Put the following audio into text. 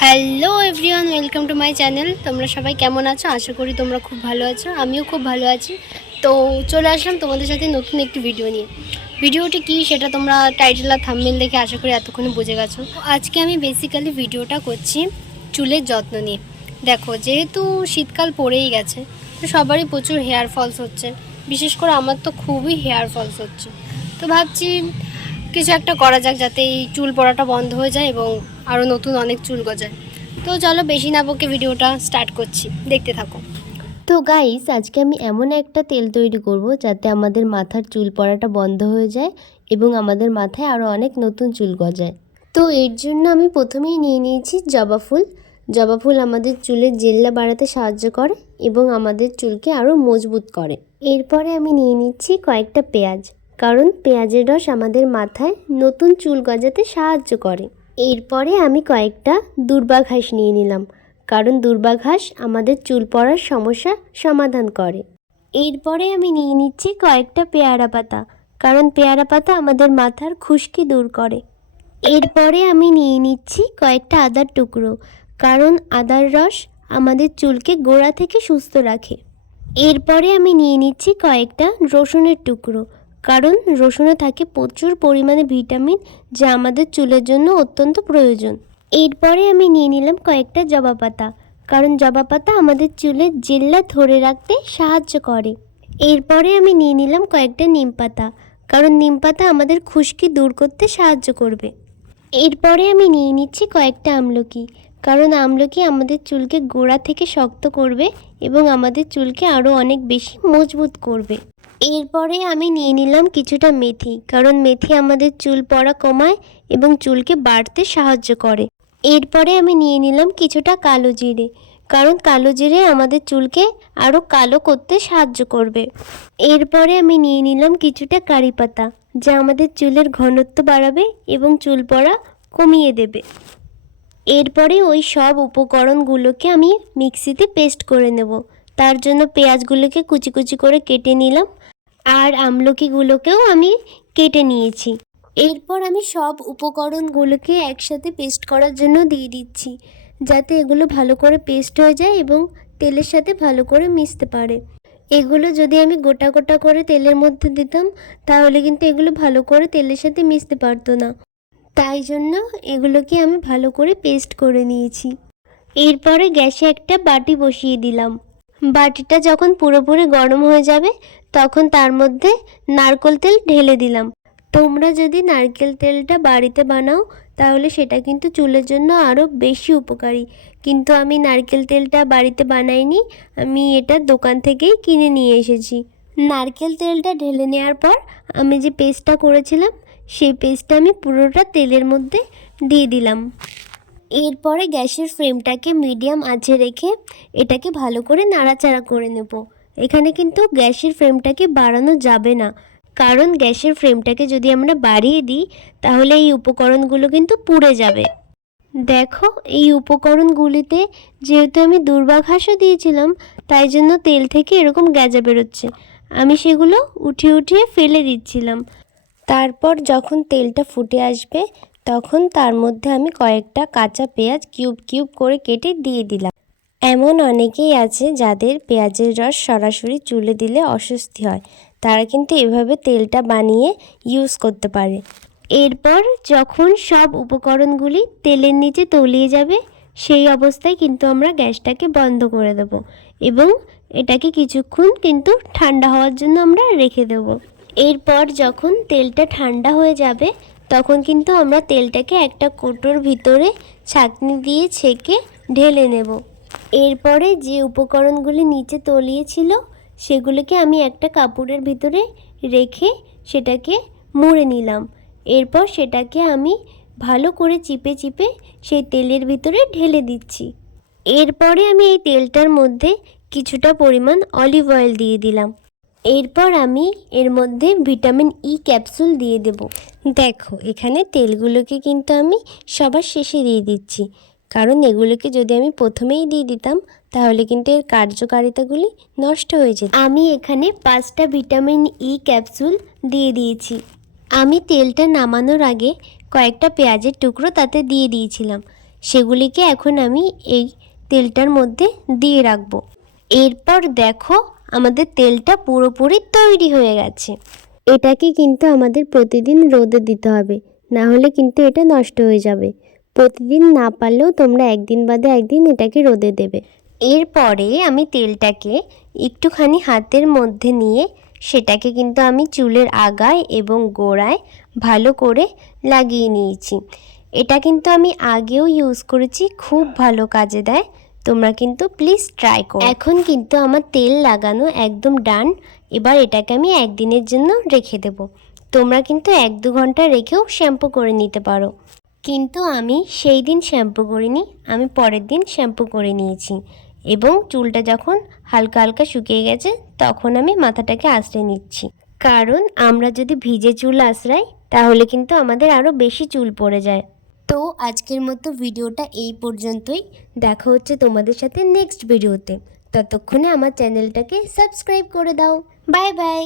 Hello everyone, welcome to my channel. তোমরা সবাই কেমন আছো? আশা করি তোমরা খুব ভালো আছো। আমিও খুব ভালো আছি। তো চলে আসলাম তোমাদের সাথে নতুন একটি ভিডিও নিয়ে। ভিডিওটি কী সেটা তোমরা টাইটেল আর থাম্বনেল দেখে আশা করি এতক্ষণে বুঝে গেছো। আজকে আমি বেসিক্যালি ভিডিওটা করছি চুলের যত্ন নিয়ে। দেখো, যেহেতু শীতকাল পড়েই গেছে, তো সবারই প্রচুর হেয়ার ফলস হচ্ছে। বিশেষ করে আমার তো খুবই হেয়ার ফলস হচ্ছে। তো ভাবছি কিছু একটা করা যাক যাতে এই চুল পড়াটা বন্ধ হয়ে যায় এবং আরও নতুন অনেক চুল গজায়। তো চলো বেশি না বকে ভিডিওটা স্টার্ট করছি। দেখতে থাকো। তো গাইস আজকে আমি এমন একটা তেল তৈরি করব যাতে আমাদের মাথার চুল পড়াটা বন্ধ হয়ে যায় এবং আমাদের মাথায় আরও অনেক নতুন চুল গজায়। তো এর জন্য আমি প্রথমেই নিয়ে নিয়েছি জবা ফুল। জবা ফুল আমাদের চুলের জেল্লা বাড়াতে সাহায্য করে এবং আমাদের চুলকে আরও মজবুত করে। এরপরে আমি নিয়ে নিচ্ছি কয়েকটা পেঁয়াজ। কারণ পেঁয়াজের রস আমাদের মাথায় নতুন চুল গজাতে সাহায্য করে। এরপরে আমি কয়েকটা দুর্বা ঘাস নিয়ে নিলাম, কারণ দুর্বা ঘাস আমাদের চুল পড়ার সমস্যা সমাধান করে। এরপরে আমি নিয়ে নিচ্ছি কয়েকটা পেয়ারা পাতা, কারণ পেয়ারা পাতা আমাদের মাথার খুশকি দূর করে। এরপরে আমি নিয়ে নিচ্ছি কয়েকটা আদার টুকরো, কারণ আদার রস আমাদের চুলকে গোড়া থেকে সুস্থ রাখে। এরপরে আমি নিয়ে নিচ্ছি কয়েকটা রসুনের টুকরো কারণ রসুনে থাকে প্রচুর পরিমাণে ভিটামিন, যা আমাদের চুলের জন্য অত্যন্ত প্রয়োজন। এরপরে আমি নিয়ে নিলাম কয়েকটা জবা পাতা, কারণ জবা পাতা আমাদের চুলের জেল্লা ধরে রাখতে সাহায্য করে। এরপরে আমি নিয়ে নিলাম কয়েকটা নিম পাতা, কারণ নিম পাতা আমাদের খুশকি দূর করতে সাহায্য করবে। এরপরে আমি নিয়ে নিচ্ছি কয়েকটা আমলকি, কারণ আমলকি আমাদের চুলকে গোড়া থেকে শক্ত করবে এবং আমাদের চুলকে আরও অনেক বেশি মজবুত করবে। এরপরে আমি নিয়ে নিলাম কিছুটা মেথি, কারণ মেথি আমাদের চুল পড়া কমায় এবং চুলকে বাড়তে সাহায্য করে। এরপরে আমি নিয়ে নিলাম কিছুটা কালো জিরে, কারণ কালো জিরে আমাদের চুলকে আরও কালো করতে সাহায্য করবে। এরপরে আমি নিয়ে নিলাম কিছুটা কারি পাতা, যা আমাদের চুলের ঘনত্ব বাড়াবে এবং চুল পড়া কমিয়ে দেবে। এরপরে ওই সব উপকরণগুলোকে আমি মিক্সিতে পেস্ট করে নেব। তার জন্য পেঁয়াজগুলোকে কুচি কুচি করে কেটে নিলাম আর আমলকিগুলোকেও আমি কেটে নিয়েছি। এরপর আমি সব উপকরণগুলোকে একসাথে পেস্ট করার জন্য দিয়ে দিচ্ছি, যাতে এগুলো ভালো করে পেস্ট হয়ে যায় এবং তেলের সাথে ভালো করে মিশতে পারে। এগুলো যদি আমি গোটা গোটা করে তেলের মধ্যে দিতাম, তাহলে কিন্তু এগুলো ভালো করে তেলের সাথে মিশতে পারতো না। তাই জন্য এগুলোকে আমি ভালো করে পেস্ট করে নিয়েছি। এরপরে গ্যাসে একটা বাটি বসিয়ে দিলাম। বাটিটা যখন পুরোপুরি গরম হয়ে যাবে তখন তার মধ্যে নারকেল তেল ঢেলে দিলাম। তোমরা যদি নারকেল তেলটা বাড়িতে বানাও, তাহলে সেটা কিন্তু চুলের জন্য আরও বেশি উপকারী। কিন্তু আমি নারকেল তেলটা বাড়িতে বানাইনি, আমি এটা দোকান থেকেই কিনে নিয়ে এসেছি। নারকেল তেলটা ঢেলে নেওয়ার পর আমি যে পেস্টটা করেছিলাম, সেই পেস্টটা আমি পুরোটা তেলের মধ্যে দিয়ে দিলাম। এরপরে গ্যাসের ফ্লেমটাকে মিডিয়াম আঁচে রেখে এটাকে ভালো করে নাড়াচাড়া করে নেব। এখানে কিন্তু গ্যাসের ফ্লেমটাকে বাড়ানো যাবে না। কারণ গ্যাসের ফ্লেমটাকে যদি আমরা বাড়িয়ে দিই, তাহলে এই উপকরণগুলো কিন্তু পুড়ে যাবে। দেখো, এই উপকরণগুলিতে যেহেতু আমি দুর্বা ঘাসও দিয়েছিলাম, তাই জন্য তেল থেকে এরকম গ্যাজা বেরোচ্ছে। আমি সেগুলো উঠিয়ে উঠিয়ে ফেলে দিচ্ছিলাম। তারপর যখন তেলটা ফুটে আসবে, তখন তার মধ্যে আমি কয়েকটা কাঁচা পেঁয়াজ কিউব কিউব করে কেটে দিয়ে দিলাম। এমন অনেকেই আছে যাদের পেঁয়াজের রস সরাসরি চুলে দিলে অস্বস্তি হয়। তারা কিন্তু এভাবে তেলটা বানিয়ে ইউজ করতে পারে। এরপর যখন সব উপকরণগুলি তেলের নিচে তলিয়ে যাবে, সেই অবস্থায় কিন্তু আমরা গ্যাসটাকে বন্ধ করে দেব এবং এটাকে কিছুক্ষণ কিন্তু ঠান্ডা হওয়ার জন্য আমরা রেখে দেব। এরপর যখন তেলটা ঠান্ডা হয়ে যাবে, তখন কিন্তু আমরা তেলটাকে একটা কোটোর ভিতরে ছাঁকনি দিয়ে ছেঁকে ঢেলে নেব। এরপরে যে উপকরণগুলি নিচে তলিয়েছিল, সেগুলোকে আমি একটা কাপড়ের ভিতরে রেখে সেটাকে মুড়ে নিলাম। এরপর সেটাকে আমি ভালো করে চিপে চিপে সেই তেলের ভিতরে ঢেলে দিচ্ছি। এরপরে আমি এই তেলটার মধ্যে কিছুটা পরিমাণ অলিভ অয়েল দিয়ে দিলাম। এরপর আমি এর মধ্যে ভিটামিন ই ক্যাপসুল দিয়ে দেব। দেখো, এখানে তেলগুলোকে কিন্তু আমি সবার শেষে দিয়ে দিচ্ছি। কারণ এগুলোকে যদি আমি প্রথমেই দিয়ে দিতাম, তাহলে কিন্তু এর কার্যকারিতাগুলি নষ্ট হয়ে যেত। আমি এখানে পাঁচটা ভিটামিন ই ক্যাপসুল দিয়ে দিয়েছি। আমি তেলটা নামানোর আগে কয়েকটা পেঁয়াজের টুকরো তাতে দিয়ে দিয়েছিলাম। সেগুলিকে এখন আমি এই তেলটার মধ্যে দিয়ে রাখব। এরপর দেখো আমাদের তেলটা পুরোপুরি তৈরি হয়ে গেছে। এটাকে কিন্তু আমাদের প্রতিদিন রোদে দিতে হবে, না হলে কিন্তু এটা নষ্ট হয়ে যাবে। প্রতিদিন না পারলেও তোমরা একদিন বাদে একদিন এটাকে রোদে দেবে। এরপরে আমি তেলটাকে একটুখানি হাতের মধ্যে নিয়ে সেটাকে কিন্তু আমি চুলের আগায় এবং গোড়ায় ভালো করে লাগিয়ে নিয়েছি। এটা কিন্তু আমি আগেও ইউজ করেছি, খুব ভালো কাজে দেয়। তোমরা কিন্তু প্লিজ ট্রাই করো। এখন কিন্তু আমার তেল লাগানো একদম ডান এবার এটাকে আমি একদিনের জন্য রেখে দেব। তোমরা কিন্তু এক দু ঘণ্টা রেখেও শ্যাম্পু করে নিতে পারো। কিন্তু আমি সেই দিন শ্যাম্পু করিনি, আমি পরের দিন শ্যাম্পু করে নিয়েছি। এবং চুলটা যখন হালকা হালকা শুকিয়ে গেছে, তখন আমি মাথাটাকে আশ্রে নিচ্ছি। কারণ আমরা যদি ভিজে চুল আশ্রাই তাহলে কিন্তু আমাদের আরও বেশি চুল পড়ে যায়। তো আজকের মতো ভিডিওটা এই পর্যন্তই। দেখা হচ্ছে তোমাদের সাথে নেক্সট ভিডিওতে ততক্ষণে আমার চ্যানেলটাকে সাবস্ক্রাইব করে দাও। Bye bye